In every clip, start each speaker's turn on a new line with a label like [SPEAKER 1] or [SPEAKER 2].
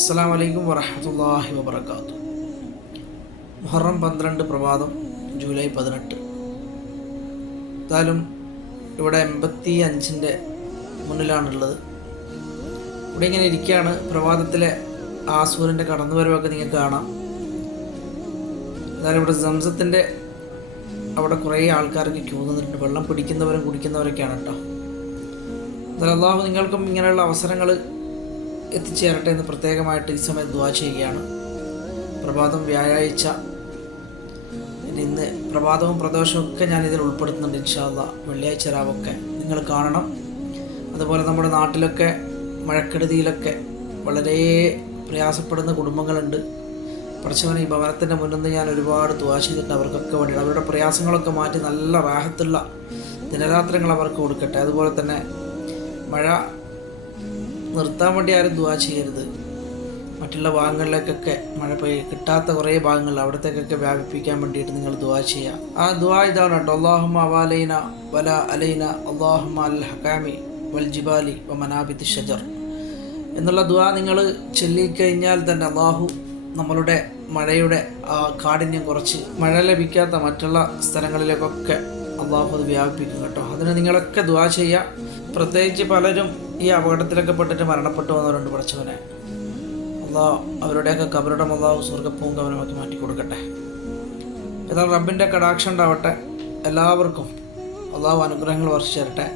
[SPEAKER 1] അസ്സാം വലൈക്കും വറഹമത്തല്ലാഹി വബർക്കാത്തു മുഹറം പന്ത്രണ്ട് പ്രഭാതം ജൂലൈ പതിനെട്ട്. എന്തായാലും ഇവിടെ എൺപത്തി അഞ്ചിന്റെ മുന്നിലാണുള്ളത്. ഇവിടെ ഇങ്ങനെ ഇരിക്കുകയാണ്. പ്രഭാതത്തിലെ ആ സൂര്യന്റെ കടന്നുവരവൊക്കെ നിങ്ങൾക്ക് കാണാം. എന്നാലും ഇവിടെ സംസത്തിന്റെ അവിടെ കുറേ ആൾക്കാർക്ക് ക്യൂ നിന്നിട്ടുണ്ട്. വെള്ളം പിടിക്കുന്നവരും കുടിക്കുന്നവരൊക്കെയാണ് കേട്ടോ. എന്നാലും അള്ളാഹു നിങ്ങൾക്കും ഇങ്ങനെയുള്ള അവസരങ്ങൾ എത്തിച്ചേരട്ടെ എന്ന് പ്രത്യേകമായിട്ട് ഈ സമയത്ത് ദ്വാ ചെയ്യുകയാണ്. പ്രഭാതം വ്യാഴാഴ്ച. ഇനി ഇന്ന് പ്രഭാതവും പ്രദോഷവും ഒക്കെ ഞാൻ ഇതിൽ ഉൾപ്പെടുത്തുന്നുണ്ട് ഇൻഷാല്ല വെള്ളിയാഴ്ച രാവൊക്കെ നിങ്ങൾ കാണണം. അതുപോലെ നമ്മുടെ നാട്ടിലൊക്കെ മഴക്കെടുതിയിലൊക്കെ വളരെ പ്രയാസപ്പെടുന്ന കുടുംബങ്ങളുണ്ട്. പഠിച്ചവൻ ഈ ഭവനത്തിന്റെ മുന്നിൽ ഞാൻ ഒരുപാട് ദ്വാ ചെയ്തിട്ടുണ്ട് അവർക്കൊക്കെ വേണ്ടിയിട്ട്. അവരുടെ പ്രയാസങ്ങളൊക്കെ മാറ്റി നല്ല റാഹത്തുള്ള ദിനരാത്രങ്ങൾ അവർക്ക് കൊടുക്കട്ടെ. അതുപോലെ തന്നെ മഴ നിർത്താൻ വേണ്ടി ആരും ദുവാ ചെയ്യരുത്. മറ്റുള്ള ഭാഗങ്ങളിലേക്കൊക്കെ മഴ പെയ്യ കിട്ടാത്ത കുറേ ഭാഗങ്ങൾ അവിടത്തേക്കൊക്കെ വ്യാപിപ്പിക്കാൻ വേണ്ടിയിട്ട് നിങ്ങൾ ദുവാ ചെയ്യുക ആ ദുവാ ഇതാണ് കേട്ടോ. അള്ളാഹുമ അവാലൈന വല അലൈന അള്ളാഹുമ അൽ ഹക്കാമി വൽ ജിബാലി വ മനാബിദ് ഷജർ എന്നുള്ള ദുവാ നിങ്ങൾ ചൊല്ലിക്കഴിഞ്ഞാൽ തന്നെ അള്ളാഹു നമ്മളുടെ മഴയുടെ ആ കാഠിന്യം കുറച്ച് മഴ ലഭിക്കാത്ത മറ്റുള്ള സ്ഥലങ്ങളിലേക്കൊക്കെ അള്ളാഹു അത് വ്യാപിപ്പിക്കും കേട്ടോ. അതിന് നിങ്ങളൊക്കെ ദുവാ ചെയ്യുക പ്രത്യേകിച്ച് പലരും ഈ അപകടത്തിലൊക്കെ പെട്ടിട്ട് മരണപ്പെട്ടു വന്നവരുണ്ട് പഠിച്ചവനെ അള്ളാഹ് അവരുടെയൊക്കെ കബരുടെ അള്ളാഹു സ്വർഗപ്പവും കവനമാക്കി മാറ്റി കൊടുക്കട്ടെ. എന്നാൽ റബ്ബിന്റെ കടാക്ഷം ഉണ്ടാവട്ടെ. എല്ലാവർക്കും അള്ളാഹു അനുഗ്രഹങ്ങൾ വർഷിച്ചു തരട്ടെ.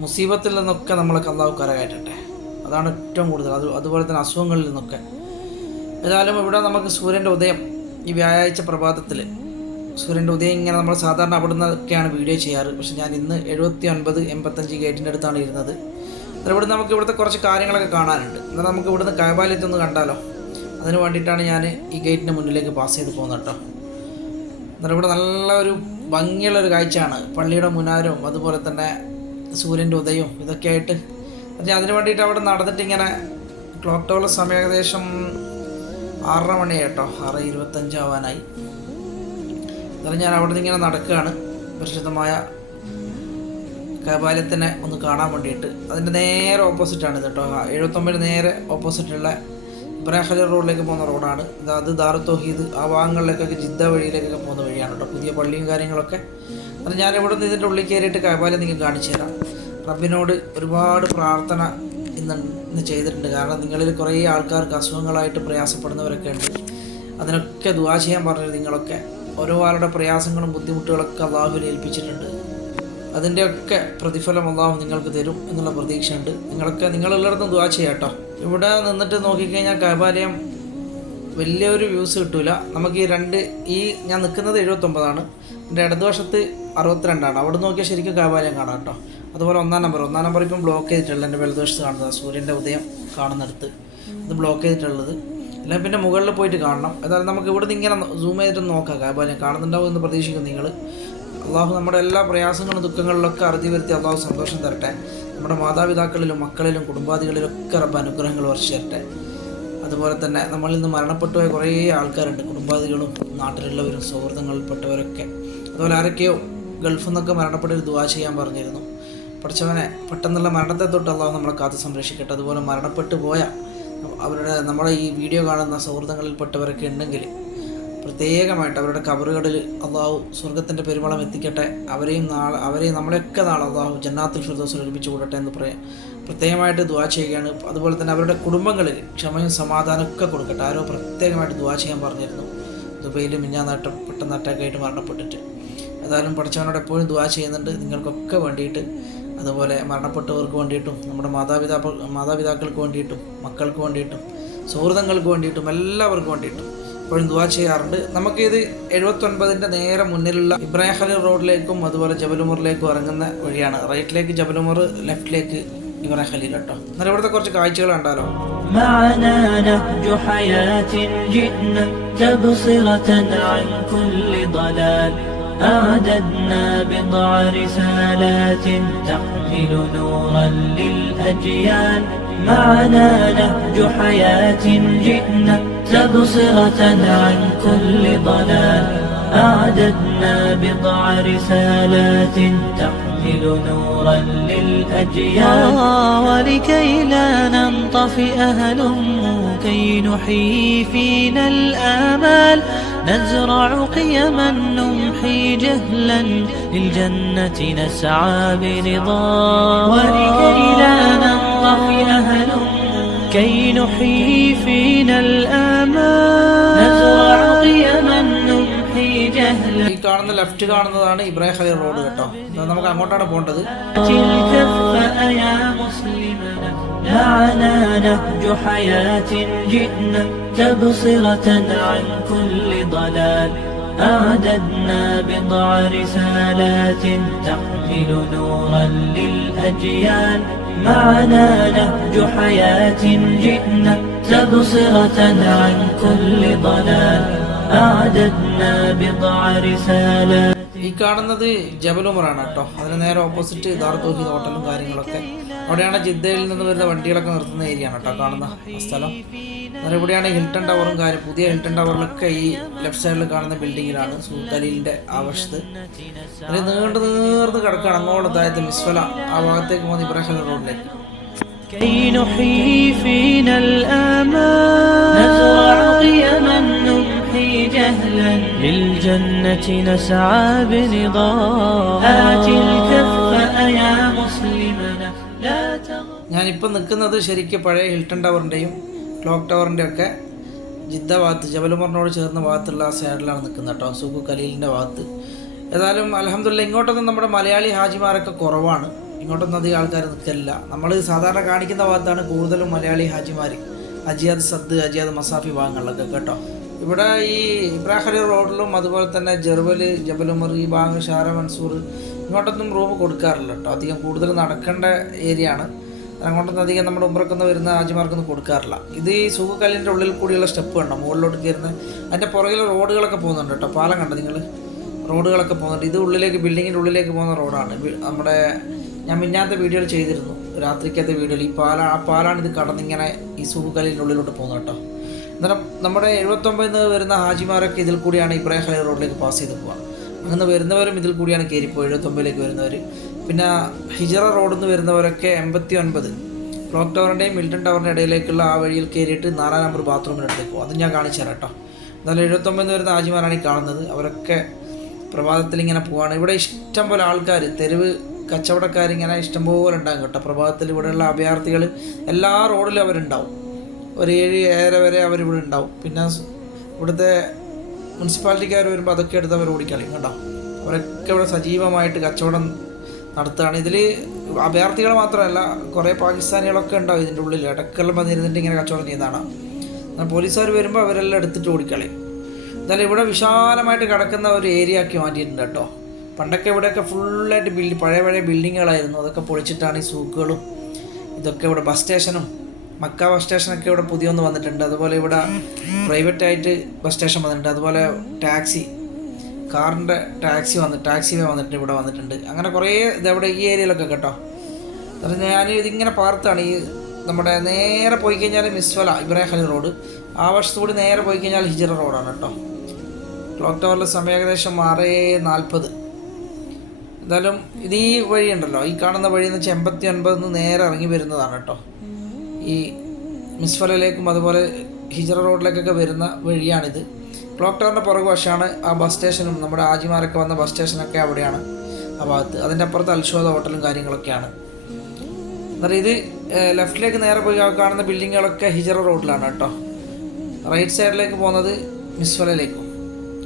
[SPEAKER 1] മുസീബത്തിൽ നിന്നൊക്കെ നമ്മളൊക്കെ അള്ളാഹു കരകയറ്റട്ടെ. അതാണ് ഏറ്റവും കൂടുതൽ. അത് അതുപോലെ തന്നെ അസുഖങ്ങളിൽ നിന്നൊക്കെ. ഏതായാലും ഇവിടെ നമുക്ക് സൂര്യന്റെ ഉദയം ഈ വ്യാഴാഴ്ച പ്രഭാതത്തിൽ സൂര്യന്റെ ഉദയം ഇങ്ങനെ നമ്മൾ സാധാരണ അവിടെ നിന്നൊക്കെയാണ് വീഡിയോ ചെയ്യാറ്. പക്ഷെ ഞാൻ ഇന്ന് എഴുപത്തി ഒൻപത് എൺപത്തഞ്ച് ഗേറ്റിന്റെ അടുത്താണ് ഇരുന്നത്. എന്നാൽ ഇവിടെ നമുക്ക് ഇവിടുത്തെ കുറച്ച് കാര്യങ്ങളൊക്കെ കാണാനുണ്ട്. എന്നാൽ നമുക്ക് ഇവിടുന്ന് കൈബാലയത്തൊന്ന് കണ്ടാലോ? അതിന് വേണ്ടിയിട്ടാണ് ഞാൻ ഈ ഗേറ്റിന്റെ മുന്നിലേക്ക് പാസ് ചെയ്ത് പോകുന്നത് കേട്ടോ. എന്നാൽ ഇവിടെ നല്ല ഒരു ഭംഗിയുള്ളൊരു കാഴ്ചയാണ്. പള്ളിയുടെ മുനാരവും അതുപോലെ തന്നെ സൂര്യന്റെ ഉദയവും ഇതൊക്കെ ആയിട്ട്. പക്ഷേ അതിന് വേണ്ടിയിട്ട് അവിടെ നടന്നിട്ട് ഇങ്ങനെ ക്ലോക്ക് ടവർ സമയം ഏകദേശം ആറര മണി കേട്ടോ ആറ് ഇരുപത്തഞ്ചാവാനായി എന്നാലും ഞാൻ അവിടെ നിന്ന് ഇങ്ങനെ നടക്കുകയാണ്. പരിശുദ്ധമായ കപാലത്തിനെ ഒന്ന് കാണാൻ വേണ്ടിയിട്ട്. അതിന്റെ നേരെ ഓപ്പോസിറ്റാണ് ഇത് കേട്ടോ. എഴുപത്തൊമ്പത് നേരെ ഓപ്പോസിറ്റുള്ള ഇബ്രാഹിം റോഡിലേക്ക് പോകുന്ന റോഡാണ്. അത് ദാറു തോഹീദ് ആ ഭാഗങ്ങളിലേക്കൊക്കെ ജിദ്ദ വഴിയിലേക്കൊക്കെ പോകുന്ന വഴിയാണ് കേട്ടോ. പുതിയ പള്ളിയും കാര്യങ്ങളൊക്കെ. അത് ഞാൻ ഇവിടെ നിന്ന് ഇതിന്റെ ഉള്ളിൽ കയറിയിട്ട് കപാലം നിങ്ങൾക്ക് കാണിച്ചു തരാം. റബ്ബിനോട് ഒരുപാട് പ്രാർത്ഥന ഇന്ന് ഇന്ന് ചെയ്തിട്ടുണ്ട്. കാരണം നിങ്ങളിൽ കുറേ ആൾക്കാർക്ക് അസുഖങ്ങളായിട്ട് പ്രയാസപ്പെടുന്നവരൊക്കെ ഉണ്ട്. അതിനൊക്കെ ദുവാ ചെയ്യാൻ പറഞ്ഞത് നിങ്ങളൊക്കെ. ഓരോ ആളുടെ പ്രയാസങ്ങളും ബുദ്ധിമുട്ടുകളൊക്കെ അള്ളാഹുവിൽ ഏൽപ്പിച്ചിട്ടുണ്ട്. അതിന്റെയൊക്കെ പ്രതിഫലം അള്ളാഹു നിങ്ങൾക്ക് തരും എന്നുള്ള പ്രതീക്ഷയുണ്ട്. നിങ്ങളൊക്കെ നിങ്ങളെല്ലായിടത്തും ദുവാ ചെയ്യാം കേട്ടോ ഇവിടെ നിന്നിട്ട് നോക്കിക്കഴിഞ്ഞാൽ കൈബാലയം വലിയൊരു വ്യൂസ് കിട്ടൂല. നമുക്ക് ഈ രണ്ട് ഈ ഞാൻ നിൽക്കുന്നത് എഴുപത്തൊമ്പതാണ്. എന്റെ ഇടതുവശത്ത് അറുപത്തിരണ്ടാണ്. അവിടെ നോക്കിയാൽ ശരിക്കും കൈബാലയം കാണാം കേട്ടോ അതുപോലെ ഒന്നാം നമ്പർ. ഒന്നാം നമ്പർ ഇപ്പം ബ്ലോക്ക് ചെയ്തിട്ടുള്ളത് എന്റെ വലതുവശത്ത് കാണുന്നത്. സൂര്യന്റെ ഉദയം കാണുന്നിടത്ത് ഇത് ബ്ലോക്ക് ചെയ്തിട്ടുള്ളത്. അല്ലെങ്കിൽ പിന്നെ മുകളിൽ പോയിട്ട് കാണണം. അതായത് നമുക്ക് ഇവിടെ നിന്ന് ഇങ്ങനെ സൂം ചെയ്തിട്ട് നോക്കാം. കാബാലയം കാണുന്നുണ്ടാവും എന്ന് പ്രതീക്ഷിക്കും നിങ്ങൾ. അള്ളാഹു നമ്മുടെ എല്ലാ പ്രയാസങ്ങളും ദുഃഖങ്ങളിലൊക്കെ അറുതി വരുത്തി അള്ളാഹു സന്തോഷം തരട്ടെ. നമ്മുടെ മാതാപിതാക്കളിലും മക്കളിലും കുടുംബാദികളിലും ഒക്കെ റബ്ബ് അനുഗ്രഹങ്ങൾ വർഷിച്ചു തരട്ടെ അതുപോലെ തന്നെ നമ്മളിൽ നിന്ന് മരണപ്പെട്ടുപോയ കുറേ ആൾക്കാരുണ്ട്. കുടുംബാദികളും നാട്ടിലുള്ളവരും സൗഹൃദങ്ങളിൽപ്പെട്ടവരൊക്കെ. അതുപോലെ ആരൊക്കെയോ ഗൾഫിൽ നിന്നൊക്കെ മരണപ്പെട്ടൊരു ദുവാ ചെയ്യാൻ പറഞ്ഞിരുന്നു. പഠിച്ചവനെ പെട്ടെന്നുള്ള മരണത്തെ തൊട്ട് അള്ളാഹു നമ്മളെ കാത്തു സംരക്ഷിക്കട്ടെ. അതുപോലെ മരണപ്പെട്ടു പോയ അവരുടെ നമ്മുടെ ഈ വീഡിയോ കാണുന്ന സൗഹൃദങ്ങളിൽപ്പെട്ടവരൊക്കെ ഉണ്ടെങ്കിൽ പ്രത്യേകമായിട്ട് അവരുടെ കബറുകളിൽ അള്ളാഹു സ്വർഗത്തിന്റെ പെരുമളം എത്തിക്കട്ടെ. അവരെയും നാളെ അവരെയും നമ്മളെയൊക്കെ നാളെ അള്ളാഹു ജന്നാത്തിൽ ഫിർദോസിൽ ഒരുമിച്ച് കൂടട്ടെ എന്ന് പറയാം. പ്രത്യേകമായിട്ട് ദുവാ ചെയ്യുകയാണ്. അതുപോലെ തന്നെ അവരുടെ കുടുംബങ്ങളിൽ ക്ഷമയും സമാധാനമൊക്കെ കൊടുക്കട്ടെ. ആരോ പ്രത്യേകമായിട്ട് ദുവാ ചെയ്യാൻ പറഞ്ഞിരുന്നു. ദുബൈയിൽ മിഞ്ഞാനാട്ടം പെട്ടെന്ന് അറ്റാക്കായിട്ട് മരണപ്പെട്ടിട്ട്. ഏതായാലും പഠിച്ചവനോട് എപ്പോഴും ദുവാ ചെയ്യുന്നുണ്ട്. നിങ്ങൾക്കൊക്കെ വേണ്ടിയിട്ട് അതുപോലെ മരണപ്പെട്ടവർക്ക് വേണ്ടിയിട്ടും നമ്മുടെ മാതാപിതാക്കൾ മാതാപിതാക്കൾക്ക് വേണ്ടിയിട്ടും മക്കൾക്ക് വേണ്ടിയിട്ടും സുഹൃത്തുക്കൾക്ക് വേണ്ടിയിട്ടും എല്ലാവർക്കും വേണ്ടിയിട്ടും. എപ്പോഴും ദുവാ ചെയ്യാറുണ്ട് നമുക്കിത് എഴുപത്തൊൻപതിൻ്റെ നേരെ മുന്നിലുള്ള ഇബ്രാഹിം ഖലീൽ റോഡിലേക്കും അതുപോലെ ജബലുമറിലേക്കും ഇറങ്ങുന്ന വഴിയാണ് റൈറ്റിലേക്ക് ജബലുമർ ലെഫ്റ്റിലേക്ക് ഇബ്രാഹിം ഖലീൽ കേട്ടോ എന്നാൽ ഇവിടുത്തെ കുറച്ച് കാഴ്ചകൾ കണ്ടാലോ
[SPEAKER 2] معنا نهج حياة جئنا تبصرة عن كل ضلال أعددنا بضع رسالات تحمل نورا للأجيال معنا نهج حياة جئنا تبصرة عن كل ضلال. أعددنا بضع رسالات تحمل نورا للأجيال. ولكي لا ننطفئ هلموا كي نحيي فينا الآمال. نزرع قيما نمحي جهلا للجنة نسعى برضا ولكي كي نحيي فينا الآمال نزرع قيما نمحي جهلا
[SPEAKER 1] ഈ കാണുന്ന ലെഫ്റ്റ് കാണുന്നതാണ് ഇബ്രാഹിം ഖലീൽ റോഡ് കേട്ടോ ഇത് നമുക്ക് അങ്ങോട്ടാണ് പോകേണ്ടത്
[SPEAKER 2] الكفأ يا مسلمنا دعنا نهج حياة جئنا تبصرة عن كل ضلال أعددنا بضع رسالات تحمل نورا للأجيال معنا نهج حياة جئنا تبصرة عن كل ضلال أعددنا بضع رسالات
[SPEAKER 1] ഈ കാണുന്നത് ജബൽ ഉമറാണ് കേട്ടോ അതിന് നേരെ ഓപ്പോസിറ്റ് ദാർ തോഹീദ് ഹോട്ടലും കാര്യങ്ങളൊക്കെ അവിടെയാണ് ജിദ്ദയിൽ നിന്ന് വരുന്ന വണ്ടികളൊക്കെ നിർത്തുന്ന ഏരിയ ആണ് കേട്ടോ കാണുന്ന ആ സ്ഥലം അന്നേരം ഇവിടെയാണ് ഹിൽട്ടൺ ടവറും കാര്യം പുതിയ ഹിൽട്ടൺ ടവറിലൊക്കെ ഈ ലെഫ്റ്റ് സൈഡിൽ കാണുന്ന ബിൽഡിങ്ങിലാണ് സൂത്തലീലിൻ്റെ ആവശ്യത്ത് അത് നീണ്ടു നീർന്ന് കിടക്കുകയാണ് അങ്ങോട്ട് താഴത്ത് മിസ്വല ആ ഭാഗത്തേക്ക് പോകുന്ന ഇബ്രാഹിം റോഡിലേക്ക്
[SPEAKER 2] كي نحيي فينا الآمال نزرع قيما نمحي جهلا للجنة نسعى برضا آت الكفأ
[SPEAKER 1] ഞാനിപ്പോൾ നിൽക്കുന്നത് ശരിക്കും പഴയ ഹിൽട്ടൺ ടവറിന്റെയും ക്ലോക്ക് ടവറിന്റെ ഒക്കെ ജിദ്ദ ഭാഗത്ത് ജബലുമറിനോട് ചേർന്ന ഭാഗത്തുള്ള ആ സൈഡിലാണ് നിൽക്കുന്നത് കേട്ടോ സുഖു കലീലിന്റെ ഭാഗത്ത്. ഏതായാലും അലഹമില്ല ഇങ്ങോട്ടൊന്നും നമ്മുടെ മലയാളി ഹാജിമാരൊക്കെ കുറവാണ്. ഇങ്ങോട്ടൊന്നും അധികം ആൾക്കാർ നിൽക്കില്ല നമ്മൾ സാധാരണ കാണിക്കുന്ന ഭാഗത്താണ് കൂടുതലും മലയാളി ഹാജിമാർ അജിയാദ് സദ് അജിയാദ് മസാഫി ഭാഗങ്ങളിലൊക്കെ കേട്ടോ. ഇവിടെ ഈ ഇബ്രാഹലി റോഡിലും അതുപോലെ തന്നെ ജെർവൽ ജബലുമർ ഈ ഭാഗം ഷാര മൻസൂർ ഇങ്ങോട്ടൊന്നും റൂം കൊടുക്കാറില്ല കേട്ടോ. അധികം കൂടുതൽ നടക്കേണ്ട ഏരിയ ആണ് അങ്ങോട്ടൊന്നും അധികം നമ്മുടെ ഉമ്രക്കൊന്നും വരുന്ന ആജിമാർക്കൊന്നും കൊടുക്കാറില്ല. ഇത് ഈ സൂക്കല്ലിന്റെ ഉള്ളിൽ കൂടിയുള്ള സ്റ്റെപ്പ് കണ്ടോ? മുകളിലോട്ട് കയറുന്ന അതിന്റെ പുറകിൽ റോഡുകളൊക്കെ പോകുന്നുണ്ട് കേട്ടോ. പാലം കണ്ടോ നിങ്ങൾ റോഡുകളൊക്കെ പോകുന്നുണ്ട്. ഇത് ഉള്ളിലേക്ക് ബിൽഡിങ്ങിന്റെ ഉള്ളിലേക്ക് പോകുന്ന റോഡാണ്. നമ്മുടെ ഞാൻ മിന്നാത്ത വീഡിയോയിൽ ചെയ്തിരുന്നു. രാത്രിക്കത്തെ വീഡിയോയിൽ ഈ പാല ആ പാലാണ് ഇത് കടന്നിങ്ങനെ ഈ സൂക്കല്ലിന്റെ ഉള്ളിലോട്ട് പോകുന്നത് കേട്ടോ. അന്നേരം നമ്മുടെ എഴുപത്തൊമ്പതിൽ നിന്ന് വരുന്ന ഹാജിമാരൊക്കെ ഇതിൽ കൂടിയാണ് ഇബ്രാഹിം ഹലി റോഡിലേക്ക് പാസ് ചെയ്ത് പോവുക. അങ്ങനെ വരുന്നവരും ഇതിൽ കൂടിയാണ് കയറിപ്പോയി എഴുപത്തൊമ്പതിലേക്ക് വരുന്നവർ പിന്നെ ഹിജറ റോഡിൽ നിന്ന് വരുന്നവരൊക്കെ എൺപത്തി ഒൻപത് ക്ലോക്ക് ടവറിന്റെയും മിൽട്ടൺ ടവറിന്റെ ഇടയിലേക്കുള്ള ആ വഴിയിൽ കയറിയിട്ട് നാലാം നമ്പർ ബാത്റൂമിനടുത്തേക്ക് പോകും. അത് ഞാൻ കാണിച്ചു തരാം കേട്ടോ. എന്നാലും എഴുപത്തൊമ്പതിൽ വരുന്ന ആജിമാരാണ് ഈ കാണുന്നത്. അവരൊക്കെ പ്രഭാതത്തിൽ ഇങ്ങനെ പോവാണ്. ഇവിടെ ഇഷ്ടം പോലെ ആൾക്കാർ തെരുവ് കച്ചവടക്കാരിങ്ങനെ ഇഷ്ടംപോലെ ഉണ്ടാകും കേട്ടോ. പ്രഭാതത്തിൽ ഇവിടെയുള്ള അഭയാർത്ഥികൾ എല്ലാ റോഡിലും അവരുണ്ടാവും. ഒരു ഏഴ് ഏഴര വരെ അവരിവിടെ ഉണ്ടാവും. പിന്നെ ഇവിടുത്തെ മുനിസിപ്പാലിറ്റിക്കാർ വരുമ്പോൾ അതൊക്കെ എടുത്ത് അവർ ഓടിക്കളയും കേട്ടോ. അവരൊക്കെ ഇവിടെ സജീവമായിട്ട് കച്ചവടം നടത്തുകയാണ്. ഇതിൽ അഭയാർത്ഥികൾ മാത്രമല്ല കുറേ പാകിസ്ഥാനികളൊക്കെ ഉണ്ടാവും ഇതിന്റെ ഉള്ളിൽ ഇടക്കെല്ലാം വന്നിരുന്നിട്ട് ഇങ്ങനെ കച്ചവടം ചെയ്യുന്നതാണ്. എന്നാൽ പോലീസുകാർ വരുമ്പോൾ അവരെല്ലാം എടുത്തിട്ട് ഓടിക്കളയും. എന്നാലും ഇവിടെ വിശാലമായിട്ട് കിടക്കുന്ന ഒരു ഏരിയ ആക്കി മാറ്റിയിട്ടുണ്ട് കേട്ടോ. പണ്ടൊക്കെ ഇവിടെയൊക്കെ ഫുള്ളായിട്ട് ബിൽഡിംഗ് പഴയ പഴയ ബിൽഡിങ്ങുകളായിരുന്നു അതൊക്കെ പൊളിച്ചിട്ടാണ് ഈ സൂക്കുകളും ഇതൊക്കെ ഇവിടെ ബസ് സ്റ്റേഷനും മക്ക ബസ് സ്റ്റേഷനൊക്കെ ഇവിടെ പുതിയൊന്ന് വന്നിട്ടുണ്ട്. അതുപോലെ ഇവിടെ പ്രൈവറ്റായിട്ട് ബസ് സ്റ്റേഷൻ വന്നിട്ടുണ്ട്. അതുപോലെ ടാക്സി കാറിന്റെ ടാക്സി വന്നു ടാക്സി വന്നിട്ട് ഇവിടെ വന്നിട്ടുണ്ട്. അങ്ങനെ കുറേ ഇതവിടെ ഈ ഏരിയയിലൊക്കെ കേട്ടോ. അപ്പം ഞാൻ ഇതിങ്ങനെ പാർത്താണ് ഈ നമ്മുടെ നേരെ പോയി കഴിഞ്ഞാൽ മിസ്വല ഇബ്രാഹിം റോഡ്. ആ വശത്തുകൂടി നേരെ പോയി കഴിഞ്ഞാൽ ഹിജറ റോഡാണ് കേട്ടോ. ക്ലോക്ക് ടവറിലെ സമയം ഏകദേശം ആറ് നാൽപ്പത്. എന്തായാലും ഇത് ഈ വഴിയുണ്ടല്ലോ ഈ കാണുന്ന വഴി എന്ന് വെച്ചാൽ എൺപത്തി ഒൻപതിൽ നേരെ ഇറങ്ങി വരുന്നതാണ് കേട്ടോ. ഈ മിസ്ഫലയിലേക്കും അതുപോലെ ഹിജറ റോഡിലേക്കൊക്കെ വരുന്ന വഴിയാണിത്. ക്ലോക്ക് ടവറിന്റെ പുറകു വശമാണ് ആ ബസ് സ്റ്റേഷനും നമ്മുടെ ആജിമാരൊക്കെ വന്ന ബസ് സ്റ്റേഷനൊക്കെ അവിടെയാണ്. ആ ഭാഗത്ത്. അതിന്റെ അപ്പുറത്ത് അൽഷോദ ഹോട്ടലും കാര്യങ്ങളൊക്കെയാണ്. എന്നാൽ ഇത് ലെഫ്റ്റിലേക്ക് നേരെ പോയി കാണുന്ന ബിൽഡിങ്ങുകളൊക്കെ ഹിജറ റോഡിലാണ് കേട്ടോ. റൈറ്റ് സൈഡിലേക്ക് പോകുന്നത് മിസ്ഫലയിലേക്കും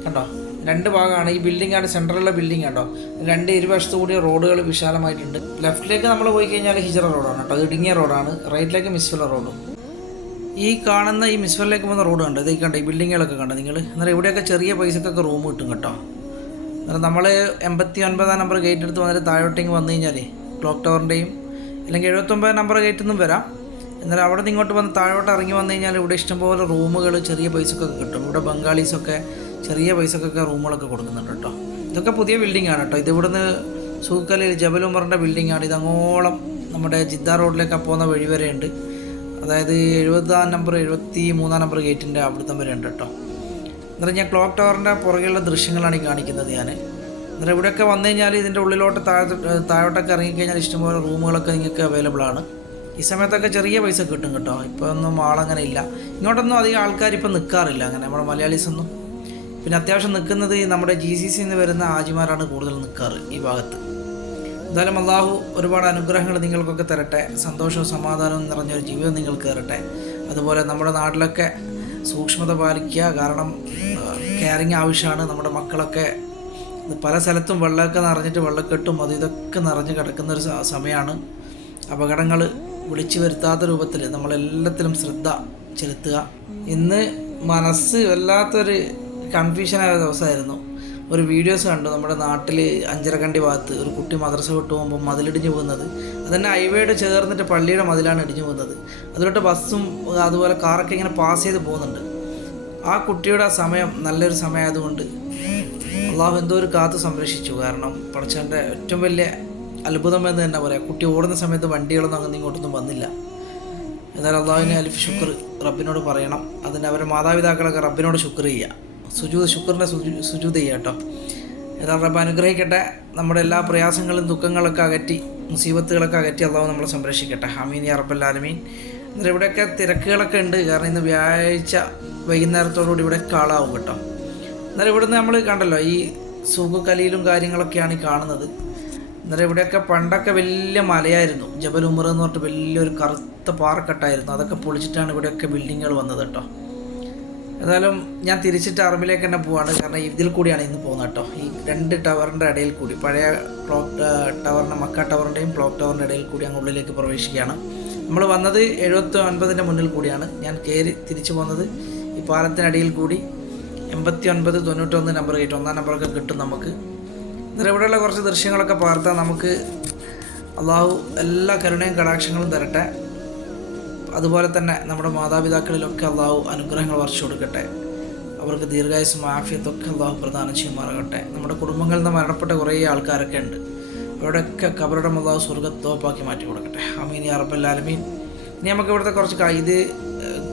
[SPEAKER 1] കണ്ടോ? രണ്ട് ഭാഗമാണ്. ഈ ബിൽഡിംഗ് ആണ് സെൻട്രലുള്ള ബിൽഡിംഗ് കണ്ടോ? രണ്ട് ഇരുവശത്തു കൂടിയ റോഡുകൾ വിശാലമായിട്ടുണ്ട്. ലെഫ്റ്റിലേക്ക് നമ്മൾ പോയി കഴിഞ്ഞാൽ ഹിജറ റോഡാണ് കേട്ടോ. ഇടുങ്ങിയ റോഡാണ്. റൈറ്റിലേക്ക് മിസ്ഫല റോഡും. ഈ കാണുന്ന ഈ മിസ്ഫറിലേക്ക് പോകുന്ന റോഡ് കണ്ടോ? ഇത് കണ്ടോ? ഈ ബിൽഡിങ്ങുകളൊക്കെ കണ്ടോ നിങ്ങൾ എന്നാൽ ഇവിടെയൊക്കെ ചെറിയ പൈസക്കൊക്കെ റൂം കിട്ടും കേട്ടോ. എന്നാൽ നമ്മൾ എൺപത്തി ഒൻപതാം നമ്പർ ഗേറ്റ് എടുത്ത് വന്നിട്ട് താഴോട്ടേക്ക് വന്നു കഴിഞ്ഞാൽ ക്ലോക്ക് ടവറിന്റെയും അല്ലെങ്കിൽ എഴുപത്തൊമ്പത് നമ്പർ ഗേറ്റിൽ നിന്നും വരാം. എന്നാൽ അവിടെ നിന്ന് ഇങ്ങോട്ട് വന്ന് താഴോട്ട് ഇറങ്ങി വന്നു കഴിഞ്ഞാൽ ഇവിടെ ഇഷ്ടംപോലെ റൂമുകൾ ചെറിയ പൈസക്കൊക്കെ കിട്ടും. ഇവിടെ ബംഗാളീസൊക്കെ ചെറിയ പൈസക്കൊക്കെ റൂമുകളൊക്കെ കൊടുക്കുന്നുണ്ട് കേട്ടോ. ഇതൊക്കെ പുതിയ ബിൽഡിംഗ് ആണ് കേട്ടോ. ഇത് ഇവിടുന്ന് സൂക്കലിൽ ജബൽ ഉമറിന്റെ ബിൽഡിംഗ് ആണ്. ഇതങ്ങോളം നമ്മുടെ ജിദ്ദ റോഡിലേക്ക് പോകുന്ന വഴി വരെ ഉണ്ട് അതായത് എഴുപതാം നമ്പർ എഴുപത്തി മൂന്നാം നമ്പർ ഗേറ്റിന്റെ അവിടുത്തെ വരെ ഉണ്ട് കേട്ടോ എന്നിട്ട് ഞാൻ ക്ലോക്ക് ടവറിന്റെ പുറകെയുള്ള ദൃശ്യങ്ങളാണ് ഈ കാണിക്കുന്നത് ഞാൻ എന്നിട്ട് ഇവിടെയൊക്കെ വന്നു കഴിഞ്ഞാൽ ഇതിന്റെ ഉള്ളിലോട്ട് താഴോട്ട് താഴോട്ടൊക്കെ ഇറങ്ങിക്കഴിഞ്ഞാൽ ഇഷ്ടംപോലെ റൂമുകളൊക്കെ നിങ്ങൾക്ക് അവൈലബിൾ ആണ്. ഈ സമയത്തൊക്കെ ചെറിയ പൈസ കിട്ടും കേട്ടോ. ഇപ്പോൾ ഒന്നും ആളങ്ങനെ ഇല്ല. ഇങ്ങോട്ടൊന്നും അധികം ആൾക്കാർ ഇപ്പം നിൽക്കാറില്ല അങ്ങനെ. നമ്മുടെ മലയാളീസ് ഒന്നും പിന്നെ അത്യാവശ്യം നിൽക്കുന്നത് നമ്മുടെ ജി സി സിന്ന് വരുന്ന ആജിമാരാണ് കൂടുതൽ നിൽക്കാറ് ഈ ഭാഗത്ത്. എന്തായാലും അള്ളാഹു ഒരുപാട് അനുഗ്രഹങ്ങൾ നിങ്ങൾക്കൊക്കെ തരട്ടെ. സന്തോഷവും സമാധാനവും നിറഞ്ഞൊരു ജീവിതം നിങ്ങൾക്ക് തരട്ടെ. അതുപോലെ നമ്മുടെ നാട്ടിലൊക്കെ സൂക്ഷ്മത പാലിക്കുക കാരണം കെയറിങ് ആവശ്യമാണ്. നമ്മുടെ മക്കളൊക്കെ പല സ്ഥലത്തും വെള്ളമൊക്കെ നിറഞ്ഞിട്ട് വെള്ളക്കെട്ടും അത് ഇതൊക്കെ നിറഞ്ഞ് കിടക്കുന്ന ഒരു സമയമാണ്. അപകടങ്ങൾ വിളിച്ചു വരുത്താത്ത രൂപത്തിൽ നമ്മളെല്ലാത്തിലും ശ്രദ്ധ ചെലുത്തുക. ഇന്ന് മനസ്സ് വല്ലാത്തൊരു കൺഫ്യൂഷനായ ദിവസമായിരുന്നു. ഒരു വീഡിയോസ് കണ്ടു. നമ്മുടെ നാട്ടിൽ അഞ്ചരക്കണ്ടി ഭാഗത്ത് ഒരു കുട്ടി മദ്രസ വിട്ട് പോകുമ്പോൾ മതിലിടിഞ്ഞു പോകുന്നത്. അതന്നെ ഹൈവേയുടെ ചേർന്നിട്ട് പള്ളിയുടെ മതിലാണ് ഇടിഞ്ഞു പോകുന്നത്. അതിലോട്ട് ബസ്സും അതുപോലെ കാറൊക്കെ ഇങ്ങനെ പാസ് ചെയ്ത് പോകുന്നുണ്ട്. ആ കുട്ടിയുടെ ആ സമയം നല്ലൊരു സമയമായതുകൊണ്ട് അള്ളാഹു എന്തോ ഒരു കാത്ത് സംരക്ഷിച്ചു. കാരണം പഠിച്ചവന്റെ ഏറ്റവും വലിയ അത്ഭുതം എന്ന് തന്നെ പറയാം. കുട്ടി ഓടുന്ന സമയത്ത് വണ്ടികളൊന്നും അങ്ങനെ ഇങ്ങോട്ടൊന്നും വന്നില്ല. എന്നാലും അള്ളാഹുവിനെ അലിഫ് ശുക്ർ റബ്ബിനോട് പറയണം. അതിന് അവരുടെ മാതാപിതാക്കളൊക്കെ റബ്ബിനോട് ശുക്ർ ചെയ്യുക. സുജൂത് ശുക്രനെ സുജൂത് ചെയ്യുക കേട്ടോ. ഏതായാലും റബ്ബ് അനുഗ്രഹിക്കട്ടെ. നമ്മുടെ എല്ലാ പ്രയാസങ്ങളും ദുഃഖങ്ങളൊക്കെ അകറ്റി മുസീബത്തുകളൊക്കെ അകറ്റി അള്ളാഹു നമ്മളെ സംരക്ഷിക്കട്ടെ. ഹമീൻ യാ റബ്ബല്ലാലമീൻ എന്നിട്ട് ഇവിടെയൊക്കെ തിരക്കുകളൊക്കെ ഉണ്ട്. കാരണം ഇന്ന് വ്യാഴാഴ്ച വൈകുന്നേരത്തോടുകൂടി ഇവിടെ കാളാവും കേട്ടോ. എന്നാലും ഇവിടുന്ന് നമ്മൾ കണ്ടല്ലോ ഈ സുഖകലിയിലും കാര്യങ്ങളൊക്കെയാണ് ഈ കാണുന്നത്. എന്നാലും ഇവിടെയൊക്കെ പണ്ടൊക്കെ വലിയ മലയായിരുന്നു. ജബൽ ഉമർ എന്ന് പറഞ്ഞിട്ട് വലിയൊരു കറുത്ത പാറക്കെട്ടായിരുന്നു. അതൊക്കെ പൊളിച്ചിട്ടാണ് ഇവിടെയൊക്കെ ബിൽഡിങ്ങുകൾ വന്നത് കേട്ടോ. ഏതായാലും ഞാൻ തിരിച്ചിട്ട് അറബിലേക്ക് തന്നെ പോവാണ്. കാരണം ഇതിൽ കൂടിയാണ് ഇന്ന് പോകുന്നത് കേട്ടോ. ഈ രണ്ട് ടവറിന്റെ ഇടയിൽ കൂടി പഴയ ക്ലോക്ക് ടവറിന്റെ മക്ക ടവറിന്റെയും ക്ലോക്ക് ടവറിന്റെ ഇടയിൽ കൂടി അങ്ങ് ഉള്ളിലേക്ക് പ്രവേശിക്കുകയാണ്. നമ്മൾ വന്നത് എഴുപത്തി ഒൻപതിന്റെ മുന്നിൽ കൂടിയാണ്. ഞാൻ കയറി തിരിച്ചു പോകുന്നത് ഈ പാലത്തിനടിയിൽ കൂടി. എൺപത്തി ഒൻപത് തൊണ്ണൂറ്റൊന്ന് നമ്പർ കിട്ടും ഒന്നാം നമ്പറൊക്കെ കിട്ടും നമുക്ക്. എന്നാൽ ഇവിടെയുള്ള കുറച്ച് ദൃശ്യങ്ങളൊക്കെ പാർത്താൽ നമുക്ക് അള്ളാഹു എല്ലാ കരുണയും കടാക്ഷങ്ങളും തരട്ടെ. അതുപോലെ തന്നെ നമ്മുടെ മാതാപിതാക്കളിലൊക്കെ അള്ളാഹു അനുഗ്രഹങ്ങൾ വർഷം കൊടുക്കട്ടെ അവർക്ക് ദീർഘായുസും ആഫിയത്തൊക്കെ അള്ളാഹു പ്രദാനം ചെയ്യുമാറാകട്ടെ നമ്മുടെ കുടുംബങ്ങളിൽ നിന്ന് മരണപ്പെട്ട കുറേ ആൾക്കാരൊക്കെ ഉണ്ട് അവരുടെയൊക്കെ കബറുടെ അള്ളാഹു സ്വർഗത്തോപ്പാക്കി മാറ്റി കൊടുക്കട്ടെ അമീൻ യാ റബ്ബല്ലാലമീൻ ഇനി നമുക്ക് ഇവിടുത്തെ കുറച്ച് ക- ഇത്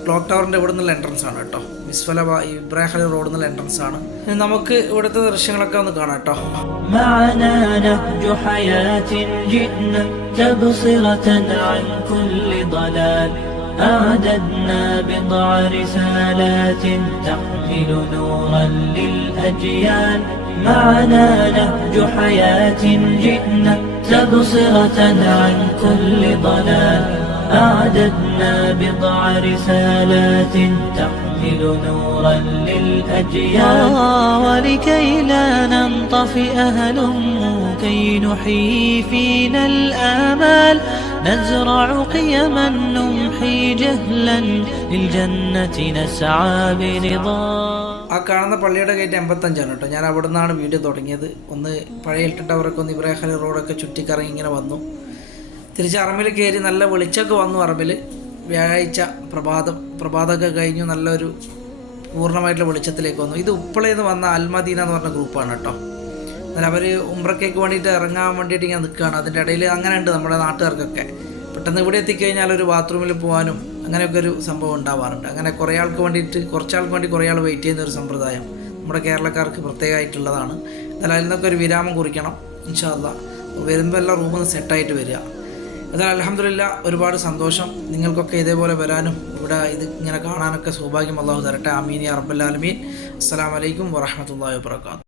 [SPEAKER 1] ക്ലോക്ക് ടവറിൻ്റെ ഇവിടെ നിന്നുള്ള എൻട്രൻസ് ആണ് കേട്ടോ മിസ്ഫല ഇബ്രാഹിം അലി റോഡിൽ നിന്നുള്ള എൻട്രൻസ് ആണ് ഇനി നമുക്ക് ഇവിടുത്തെ ദൃശ്യങ്ങളൊക്കെ ഒന്ന് കാണാം കേട്ടോ
[SPEAKER 2] معنا نهج حياة جئنا تبصرة عن كل ضلال أعددنا بضع رسالات تحمل نورا للأجيال. معنا نهج حياة جئنا تبصرة عن كل ضلال. أعددنا بضع رسالات تحمل نورا للأجيال. ولكي لا ننطفئ هلموا كي نحيي فينا الآمال. نزرع قيما نمحي جهلا للجنة نسعى برضا
[SPEAKER 1] ആ കാണുന്ന പള്ളിയുടെ ഗേറ്റ് എൺപത്തഞ്ചാണ് കേട്ടോ ഞാൻ അവിടെ നിന്നാണ് വീഡിയോ തുടങ്ങിയത് ഒന്ന് പഴയ എൽട്ട ടവറൊക്കെ ഒന്ന് ഇബ്രാഹിം ഖലീൽ റോഡൊക്കെ ചുറ്റിക്കറങ്ങി ഇങ്ങനെ വന്നു തിരിച്ച് അറമ്പിൽ കയറി നല്ല വെളിച്ചമൊക്കെ വന്നു അറമ്പിൽ വ്യാഴാഴ്ച പ്രഭാതം പ്രഭാതമൊക്കെ കഴിഞ്ഞു നല്ലൊരു പൂർണ്ണമായിട്ടുള്ള വെളിച്ചത്തിലേക്ക് വന്നു ഇത് ഉപ്പളയിൽ നിന്ന് വന്ന അൽമദീന എന്ന് പറഞ്ഞ ഗ്രൂപ്പാണ് കേട്ടോ എന്നാൽ അവർ ഉംറക്കേക്ക് വേണ്ടിയിട്ട് ഇറങ്ങാൻ വേണ്ടിയിട്ട് ഇങ്ങനെ നിൽക്കുകയാണ് അതിൻ്റെ ഇടയിൽ അങ്ങനെ ഉണ്ട് നമ്മുടെ നാട്ടുകാർക്കൊക്കെ പെട്ടെന്ന് ഇവിടെ എത്തിക്കഴിഞ്ഞാൽ ഒരു ബാത്റൂമിൽ പോകാനും അങ്ങനെയൊക്കെ ഒരു സംഭവം ഉണ്ടാവാറുണ്ട്. അങ്ങനെ കുറേ ആൾക്ക് വേണ്ടിയിട്ട് കുറച്ചാൾക്ക് വേണ്ടി കുറേ ആൾ വെയിറ്റ് ചെയ്യുന്ന ഒരു സമ്പ്രദായം നമ്മുടെ കേരളക്കാർക്ക് പ്രത്യേകമായിട്ടുള്ളതാണ്. എന്നാൽ അതിൽ നിന്നൊക്കെ ഒരു വിരാമം കുറിക്കണം. ഇൻഷാല്ല വരുമ്പോൾ എല്ലാം റൂമിൽ നിന്ന് സെറ്റായിട്ട് വരിക. എന്നാൽ അലഹമില്ല ഒരുപാട് സന്തോഷം. നിങ്ങൾക്കൊക്കെ ഇതേപോലെ വരാനും ഇവിടെ ഇത് ഇങ്ങനെ കാണാനൊക്കെ സൗഭാഗ്യം അള്ളാഹു തരട്ടെ. അമീൻ യാ റബ്ബല്ലാലമീൻ അസ്സലാമലൈക്കും വറഹമത്തല്ലാ വാബർക്കാത്തു